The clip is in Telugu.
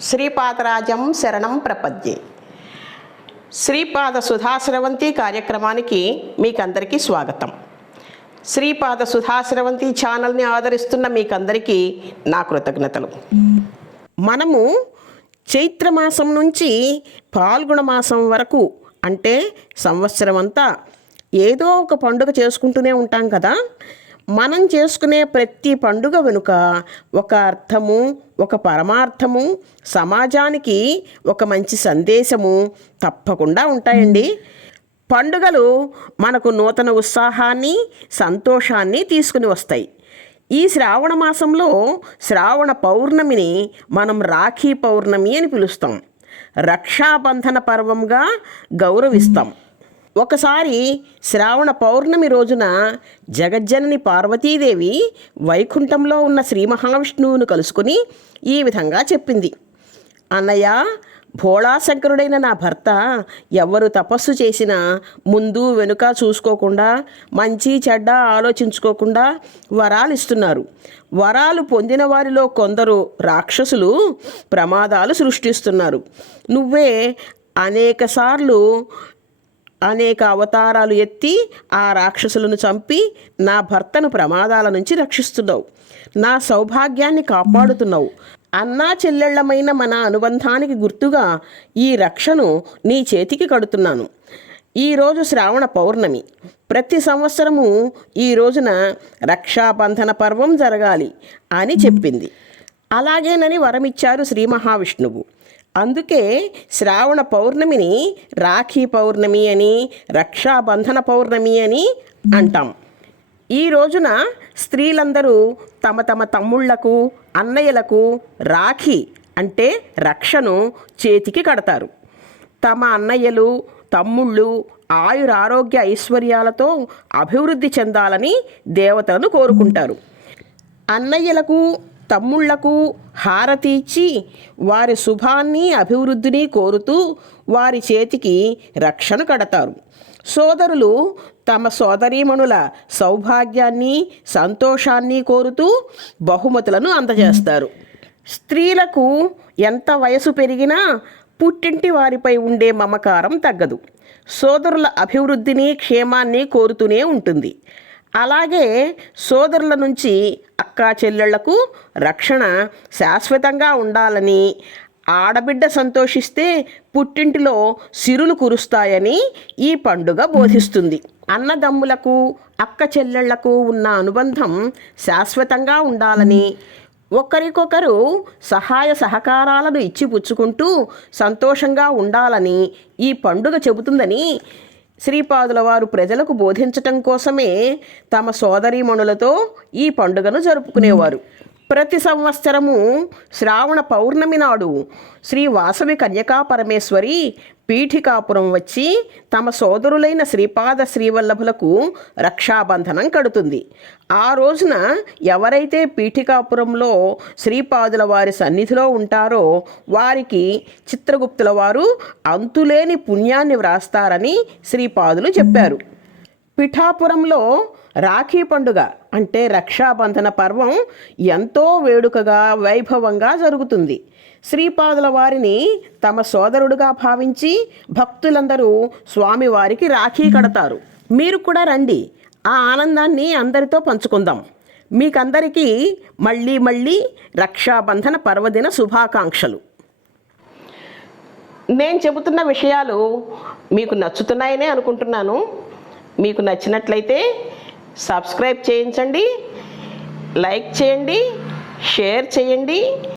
శ్రీపాదరాజం శరణం ప్రపద్యే. శ్రీపాద సుధాశ్రవంతి కార్యక్రమానికి మీకందరికీ స్వాగతం. శ్రీపాద సుధాశ్రవంతి ఛానల్ని ఆదరిస్తున్న మీకందరికీ నా కృతజ్ఞతలు. మనము చైత్రమాసం నుంచి పాల్గొన మాసం వరకు అంటే సంవత్సరం అంతా ఏదో ఒక పండుగ చేసుకుంటూనే ఉంటాం కదా. మనం చేసుకునే ప్రతి పండుగ వెనుక ఒక అర్థము ఒక పరమార్థము సమాజానికి ఒక మంచి సందేశము తప్పకుండా ఉంటాయండి. పండుగలు మనకు నూతన ఉత్సాహాన్ని సంతోషాన్ని తీసుకుని వస్తాయి. ఈ శ్రావణ మాసంలో శ్రావణ పౌర్ణమిని మనం రాఖీ పౌర్ణమి అని పిలుస్తాం. రక్షాబంధన పర్వంగా గౌరవిస్తాం. ఒకసారి శ్రావణ పౌర్ణమి రోజున జగజ్జనని పార్వతీదేవి వైకుంఠంలో ఉన్న శ్రీ మహావిష్ణువును కలుసుకుని ఈ విధంగా చెప్పింది. అన్నయ్య భోళాశంకరుడైన నా భర్త ఎవరు తపస్సు చేసినా ముందు వెనుక చూసుకోకుండా మంచి చెడ్డ ఆలోచించుకోకుండా వరాలు ఇస్తున్నారు వరాలు పొందిన వారిలో కొందరు రాక్షసులు ప్రమాదాలు సృష్టిస్తున్నారు. నువ్వే అనేకసార్లు అనేక అవతారాలు ఎత్తి ఆ రాక్షసులను చంపి నా భర్తను ప్రమాదాల నుంచి రక్షిస్తున్నావు. నా సౌభాగ్యాన్ని కాపాడుతున్నావు. అన్నా చెల్లెళ్ళమైన మన అనుబంధానికి గుర్తుగా ఈ రక్షను నీ చేతికి కడుతున్నాను. ఈరోజు శ్రావణ పౌర్ణమి. ప్రతి సంవత్సరము ఈ రోజున రక్షాబంధన పర్వం జరగాలి అని చెప్పింది. అలాగేనని వరమిచ్చారు శ్రీ మహావిష్ణువు. అందుకే శ్రావణ పౌర్ణమిని రాఖీ పౌర్ణమి అని రక్షాబంధన పౌర్ణమి అని అంటాం. ఈ రోజున స్త్రీలందరూ తమ తమ తమ్ముళ్ళకు అన్నయ్యలకు రాఖీ అంటే రక్షను చేతికి కడతారు. తమ అన్నయ్యలు తమ్ముళ్ళు ఆయురారోగ్య ఐశ్వర్యాలతో అభివృద్ధి చెందాలని దేవతలను కోరుకుంటారు. అన్నయ్యలకు తమ్ముళ్ళకు హారతి ఇచ్చి వారి శుభాన్ని అభివృద్ధిని కోరుతూ వారి చేతికి రక్షణ కడతారు. సోదరులు తమ సోదరీమణుల సౌభాగ్యాన్ని సంతోషాన్ని కోరుతూ బహుమతులను అందజేస్తారు. స్త్రీలకు ఎంత వయసు పెరిగినా పుట్టింటి వారిపై ఉండే మమకారం తగ్గదు. సోదరుల అభివృద్ధిని క్షేమాన్ని కోరుతూనే ఉంటుంది. అలాగే సోదరుల నుంచి అక్కా చెల్లెళ్ళకు రక్షణ శాశ్వతంగా ఉండాలని ఆడబిడ్డ సంతోషిస్తే పుట్టింటిలో సిరులు కురుస్తాయని ఈ పండుగ బోధిస్తుంది. అన్నదమ్ములకు అక్క చెల్లెళ్ళకు ఉన్న అనుబంధం శాశ్వతంగా ఉండాలని ఒకరికొకరు సహాయ సహకారాలను ఇచ్చిపుచ్చుకుంటూ సంతోషంగా ఉండాలని ఈ పండుగ చెబుతుందని శ్రీపాదుల వారు ప్రజలకు బోధించటం కోసమే తమ సోదరీమణులతో ఈ పండుగను జరుపుకునేవారు. ప్రతి సంవత్సరము శ్రావణ పౌర్ణమి నాడు శ్రీ వాసవి కన్యకా పరమేశ్వరి పీఠికాపురం వచ్చి తమ సోదరులైన శ్రీపాద శ్రీవల్లభులకు రక్షాబంధనం కడుతుంది. ఆ రోజున ఎవరైతే పీఠికాపురంలో శ్రీపాదుల వారి సన్నిధిలో ఉంటారో వారికి చిత్రగుప్తుల వారు అంతులేని పుణ్యాన్ని వ్రాస్తారని శ్రీపాదులు చెప్పారు. పిఠాపురంలో రాఖీ పండుగ అంటే రక్షాబంధన పర్వం ఎంతో వేడుకగా వైభవంగా జరుగుతుంది. శ్రీపాదుల వారిని తమ సోదరుడుగా భావించి భక్తులందరూ స్వామివారికి రాఖీ కడతారు. మీరు కూడా రండి. ఆ ఆనందాన్ని అందరితో పంచుకుందాం. మీకందరికీ మళ్ళీ మళ్ళీ రక్షాబంధన పర్వదిన శుభాకాంక్షలు. నేను చెబుతున్న విషయాలు మీకు నచ్చుతున్నాయనే అనుకుంటున్నాను. మీకు నచ్చినట్లయితే సబ్స్క్రైబ్ చేయించండి లైక్ చేయండి షేర్ చేయండి.